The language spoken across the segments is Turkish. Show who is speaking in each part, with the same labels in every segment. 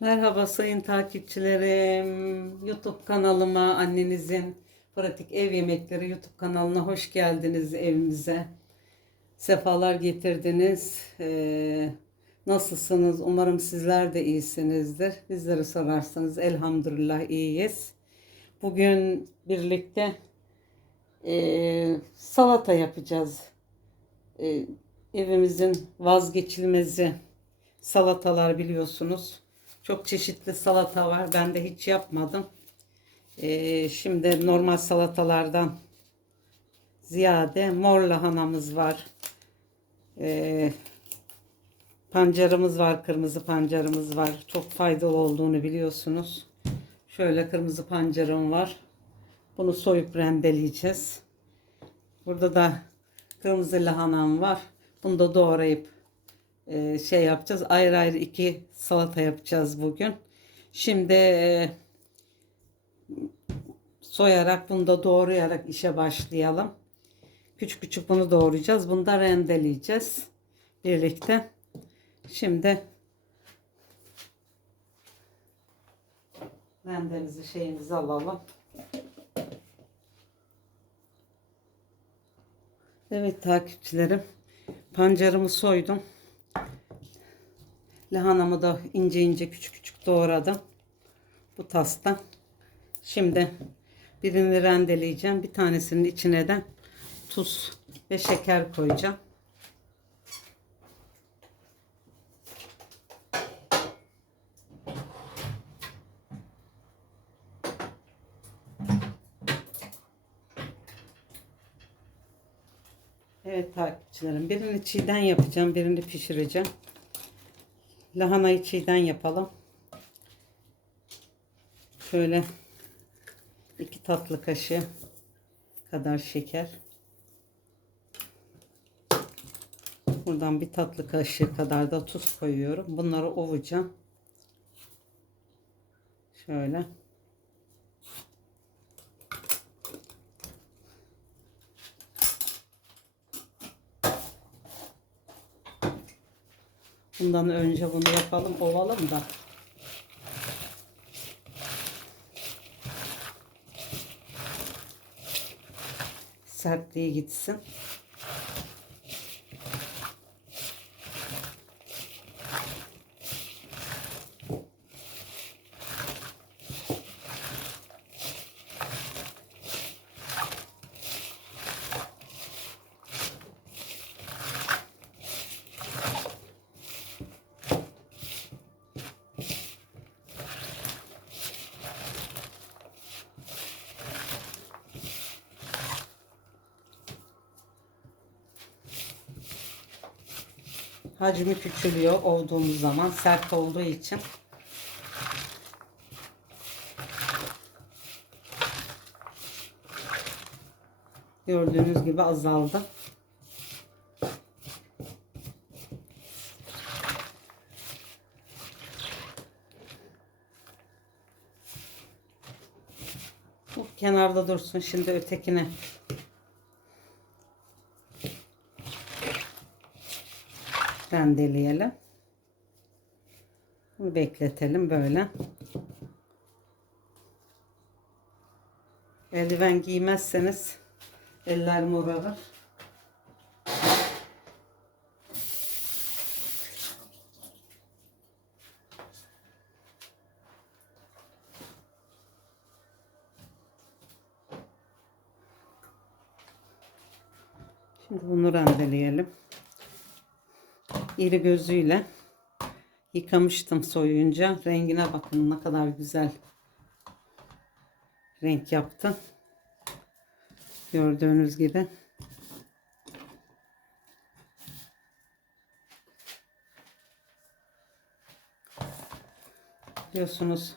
Speaker 1: Merhaba sayın takipçilerim. YouTube kanalıma annenizin pratik ev yemekleri YouTube kanalına hoş geldiniz evimize. Sefalar getirdiniz. Ee, nasılsınız? Umarım sizler de iyisinizdir. Bizleri sorarsanız elhamdülillah iyiyiz. Bugün birlikte ee, salata yapacağız. Ee, evimizin vazgeçilmezi salatalar biliyorsunuz. Çok çeşitli salata var. Ben de hiç yapmadım. Ee, şimdi normal salatalardan ziyade mor lahanamız var. Ee, pancarımız var. Kırmızı pancarımız var. Çok faydalı olduğunu biliyorsunuz. Şöyle kırmızı pancarım var. Bunu soyup rendeleyeceğiz. Burada da kırmızı lahanam var. Bunu da doğrayıp e, şey yapacağız. Ayrı ayrı iki salata yapacağız bugün. Şimdi e, soyarak bunu da doğrayarak işe başlayalım. Küçük küçük bunu doğrayacağız. Bunu da rendeleyeceğiz birlikte. Şimdi rendemizi şeyimizi alalım. Evet takipçilerim. Pancarımı soydum. Lahanamı da ince ince küçük küçük doğradım. Bu tastan. Şimdi birini rendeleyeceğim. Bir tanesinin içine de tuz ve şeker koyacağım. Evet takipçilerim. Birini çiğden yapacağım. Birini pişireceğim. Lahanayı çiğden yapalım. Şöyle iki tatlı kaşığı kadar şeker. Buradan bir tatlı kaşığı kadar da tuz koyuyorum. Bunları ovacağım. Şöyle. Bundan önce bunu yapalım, ovalım da. Sertliği gitsin. Hacmi küçülüyor olduğumuz zaman sert olduğu için. Gördüğünüz gibi azaldı. Bu kenarda dursun. Şimdi ötekine rendeleyelim. Bunu bekletelim böyle. Eldiven giymezseniz eller morarır. Şimdi bunu rendeleyelim iri gözüyle yıkamıştım soyunca. Rengine bakın ne kadar güzel renk yaptı. Gördüğünüz gibi. Biliyorsunuz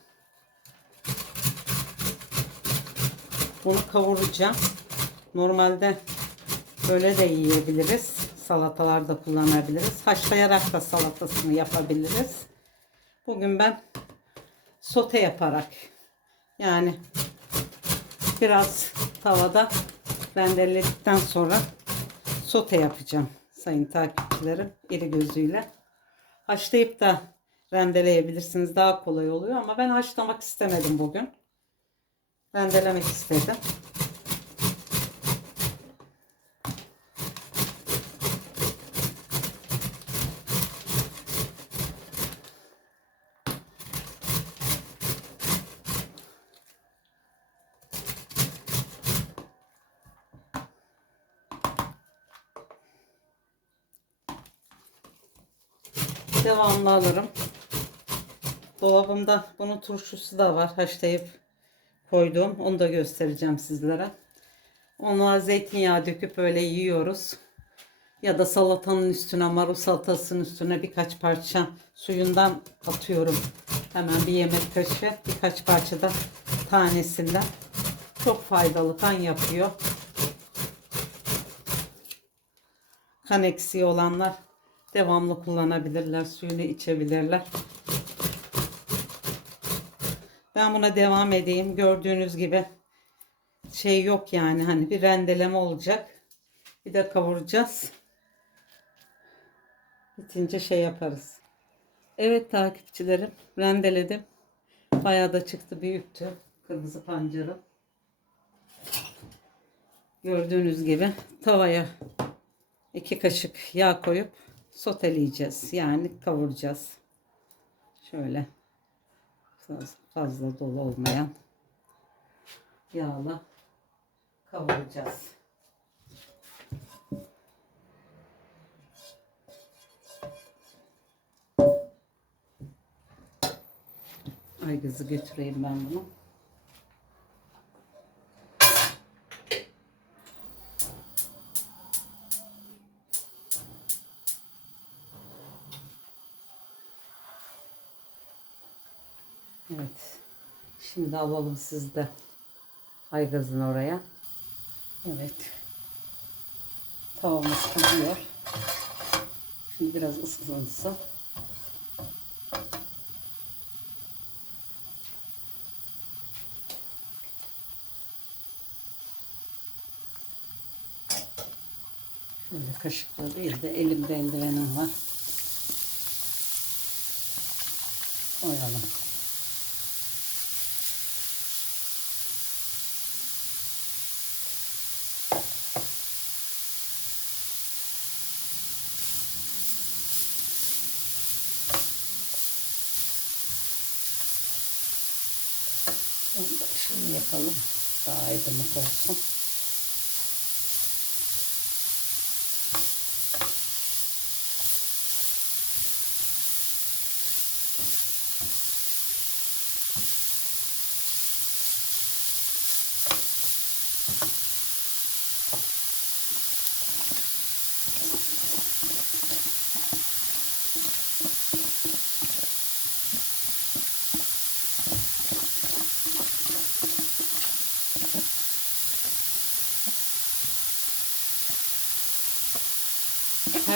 Speaker 1: bunu kavuracağım. Normalde böyle de yiyebiliriz salatalarda kullanabiliriz. Haşlayarak da salatasını yapabiliriz. Bugün ben sote yaparak yani biraz tavada rendeledikten sonra sote yapacağım sayın takipçilerim iri gözüyle. Haşlayıp da rendeleyebilirsiniz. Daha kolay oluyor ama ben haşlamak istemedim bugün. Rendelemek istedim. Devamlı alırım. Dolabımda bunun turşusu da var. Haşlayıp koyduğum. Onu da göstereceğim sizlere. Ona zeytinyağı döküp öyle yiyoruz. Ya da salatanın üstüne, marul salatasının üstüne birkaç parça suyundan atıyorum. Hemen bir yemek kaşığı, birkaç parça da tanesinden. Çok faydalı, kan yapıyor. Kan eksiği olanlar devamlı kullanabilirler, suyunu içebilirler. Ben buna devam edeyim. Gördüğünüz gibi şey yok yani hani bir rendeleme olacak. Bir de kavuracağız. Bitince şey yaparız. Evet takipçilerim rendeledim. Bayağı da çıktı büyüktü kırmızı pancarı. Gördüğünüz gibi tavaya iki kaşık yağ koyup soteleyeceğiz. Yani kavuracağız. Şöyle fazla, dolu olmayan yağla kavuracağız. Ay kızı götüreyim ben bunu. Şimdi alalım siz de aygazın oraya. Evet. Tavamız kızıyor. Şimdi biraz ısınsın. Şöyle kaşıkla değil de elimde eldivenim var. Koyalım. Onu da şimdi yapalım. Daha aydınlık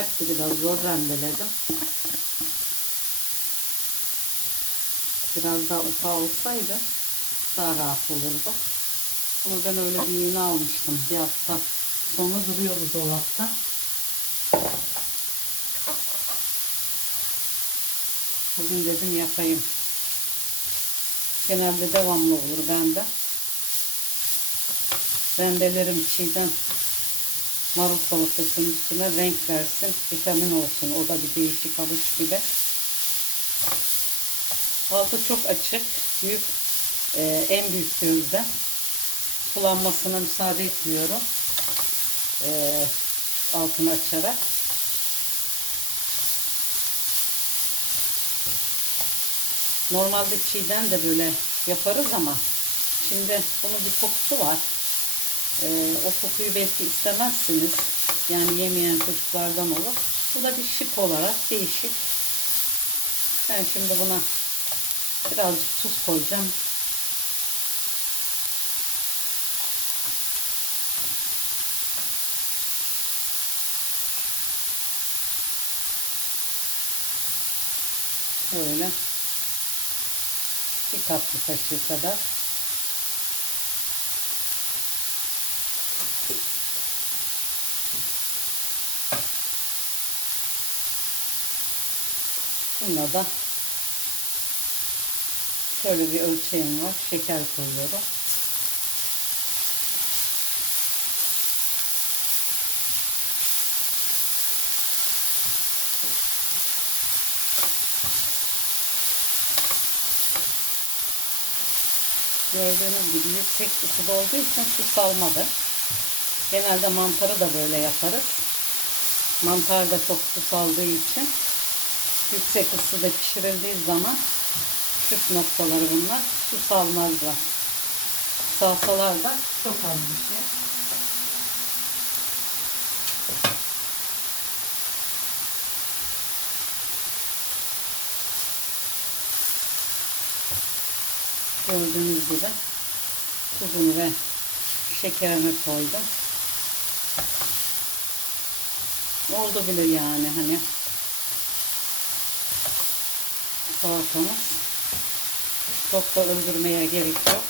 Speaker 1: Hepsi biraz zor rendeledim. Biraz daha ufak olsaydı daha rahat olurdu. Ama ben öyle büyüğünü almıştım. Bir hafta sonu duruyordu dolapta. Bugün dedim yapayım. Genelde devamlı olur bende. Rendelerim çiğden marul salatasının üstüne renk versin, vitamin olsun. O da bir değişik havuç gibi. Altı çok açık, büyük, e, en büyük gözde. Sulanmasına müsaade etmiyorum. E, altını açarak. Normalde çiğden de böyle yaparız ama şimdi bunun bir kokusu var. Ee, o kokuyu belki istemezsiniz. Yani yemeyen çocuklardan olur. Bu da bir şık olarak değişik. Ben şimdi buna birazcık tuz koyacağım. Şöyle bir tatlı kaşığı kadar Buna da Şöyle bir ölçeğim var. Şeker koyuyorum. Gördüğünüz gibi yüksek ısıda olduğu için su salmadı. Genelde mantarı da böyle yaparız. Mantar da çok su saldığı için yüksek ısıda pişirildiği zaman püf noktaları bunlar. Su salmazlar. Salsalar da çok az bir şey. Gördüğünüz gibi tuzunu ve şekerini koydum. Oldu bile yani hani salatamız. Çok da öldürmeye gerek yok.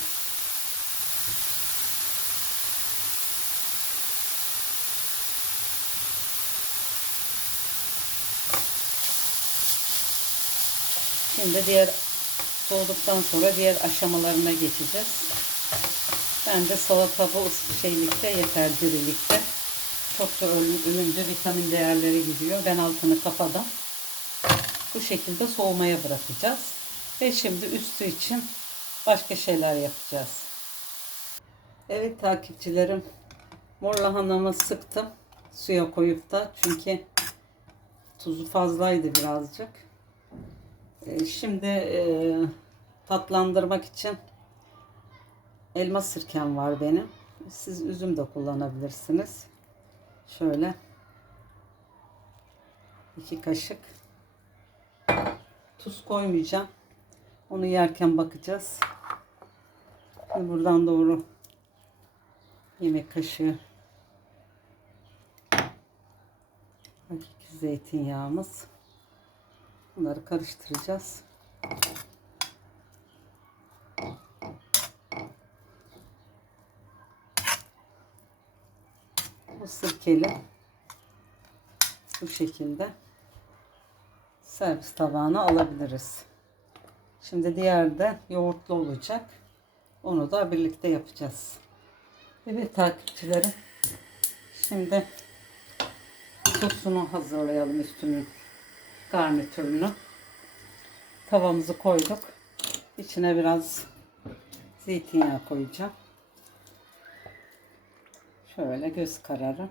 Speaker 1: Şimdi diğer soğuduktan sonra diğer aşamalarına geçeceğiz. Bence salata bu şeylikte yeter dirilikte. Çok da ölüm- ölünce vitamin değerleri gidiyor. Ben altını kapadım. Bu şekilde soğumaya bırakacağız. Ve şimdi üstü için başka şeyler yapacağız. Evet takipçilerim. Mor lahanamı sıktım. Suya koyup da çünkü tuzu fazlaydı birazcık. Ee, Şimdi e, tatlandırmak için elma sirkem var benim. Siz üzüm de kullanabilirsiniz. Şöyle iki kaşık tuz koymayacağım. Onu yerken bakacağız. Şimdi buradan doğru yemek kaşığı hakiki zeytinyağımız. Bunları karıştıracağız. Bu sirkeli bu şekilde servis tabağına alabiliriz. Şimdi diğer de yoğurtlu olacak. Onu da birlikte yapacağız. Evet takipçilerim. Şimdi sosunu hazırlayalım üstünün garnitürünü. Tavamızı koyduk. İçine biraz zeytinyağı koyacağım. Şöyle göz kararı.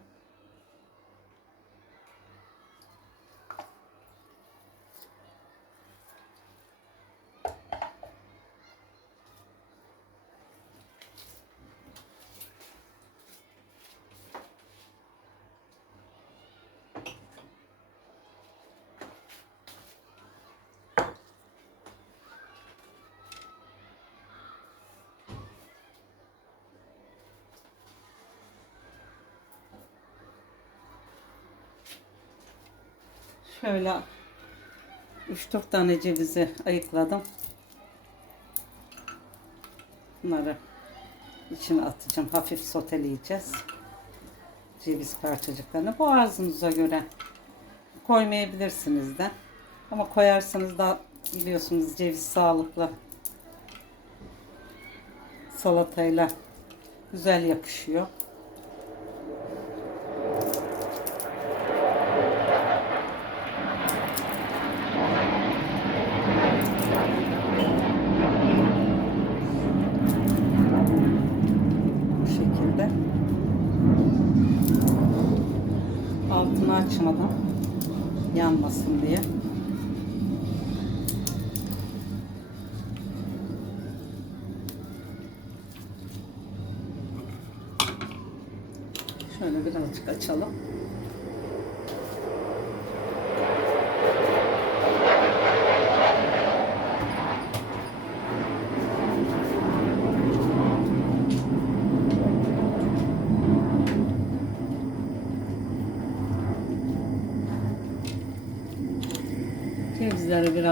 Speaker 1: Şöyle 3-4 tane cevizi ayıkladım. Bunları içine atacağım. Hafif soteleyeceğiz. Ceviz parçacıklarını. Bu arzunuza göre koymayabilirsiniz de. Ama koyarsanız da biliyorsunuz ceviz sağlıklı salatayla güzel yakışıyor. Bu şekilde. Altını açmadan yanmasın diye. Şöyle birazcık açalım.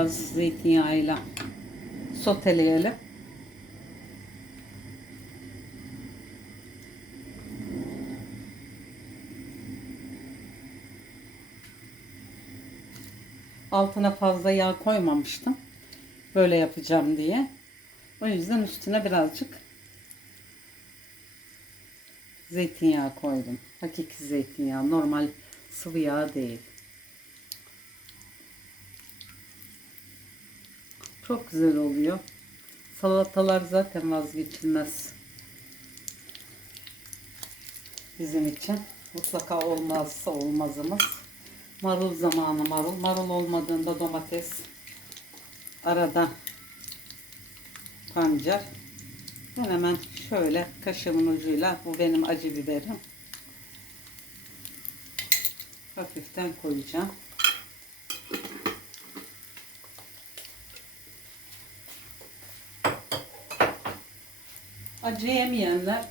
Speaker 1: Biraz zeytinyağıyla soteleyelim. Altına fazla yağ koymamıştım. Böyle yapacağım diye. O yüzden üstüne birazcık zeytinyağı koydum. Hakiki zeytinyağı. Normal sıvı yağ değil. Çok güzel oluyor. Salatalar zaten vazgeçilmez. Bizim için. Mutlaka olmazsa olmazımız. Marul zamanı marul. Marul olmadığında domates. Arada pancar. Ben hemen şöyle kaşığımın ucuyla bu benim acı biberim. Hafiften koyacağım. Acı yemeyenler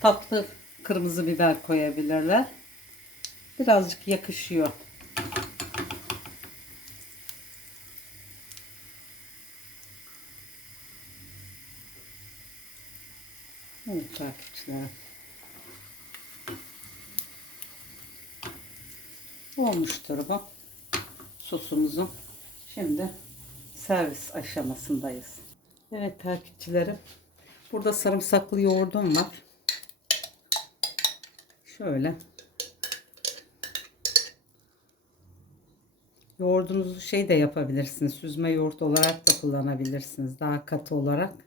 Speaker 1: tatlı kırmızı biber koyabilirler. Birazcık yakışıyor. Evet takipçilerim. Olmuştur bu. Sosumuzun. Şimdi servis aşamasındayız. Evet takipçilerim. Burada sarımsaklı yoğurdum var. Şöyle. Yoğurdunuzu şey de yapabilirsiniz. Süzme yoğurt olarak da kullanabilirsiniz. Daha katı olarak.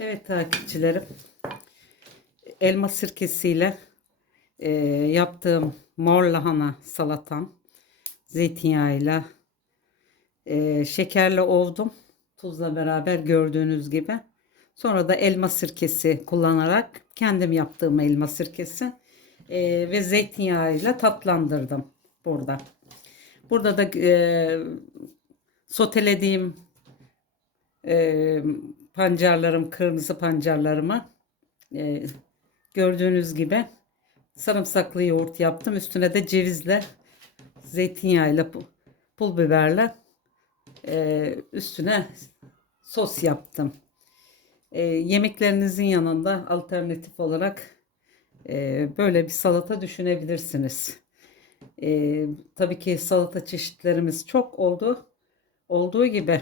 Speaker 1: Evet takipçilerim. Elma sirkesiyle e, yaptığım mor lahana salatam zeytinyağıyla e, şekerle ovdum. Tuzla beraber gördüğünüz gibi. Sonra da elma sirkesi kullanarak kendim yaptığım elma sirkesi e, ve zeytinyağıyla tatlandırdım burada. Burada da e, sotelediğim e, pancarlarım, kırmızı pancarlarıma e, gördüğünüz gibi sarımsaklı yoğurt yaptım. Üstüne de cevizle, zeytinyağıyla, pu- pul biberle e, üstüne sos yaptım. E, yemeklerinizin yanında alternatif olarak e, böyle bir salata düşünebilirsiniz. E, tabii ki salata çeşitlerimiz çok oldu. Olduğu gibi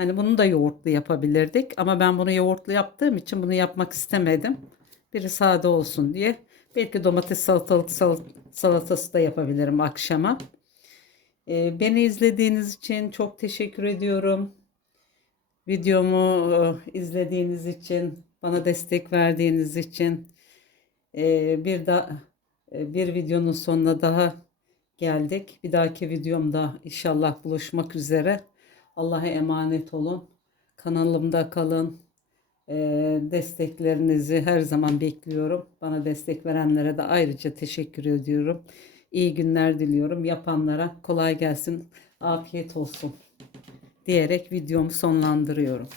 Speaker 1: Hani bunu da yoğurtlu yapabilirdik ama ben bunu yoğurtlu yaptığım için bunu yapmak istemedim. Biri sade olsun diye. Belki domates salatalık sal- salatası da yapabilirim akşama. Ee, beni izlediğiniz için çok teşekkür ediyorum. Videomu e, izlediğiniz için, bana destek verdiğiniz için Ee, bir da e, bir videonun sonuna daha geldik. Bir dahaki videomda inşallah buluşmak üzere. Allah'a emanet olun. Kanalımda kalın. Ee, desteklerinizi her zaman bekliyorum. Bana destek verenlere de ayrıca teşekkür ediyorum. İyi günler diliyorum. Yapanlara kolay gelsin, afiyet olsun diyerek videomu sonlandırıyorum.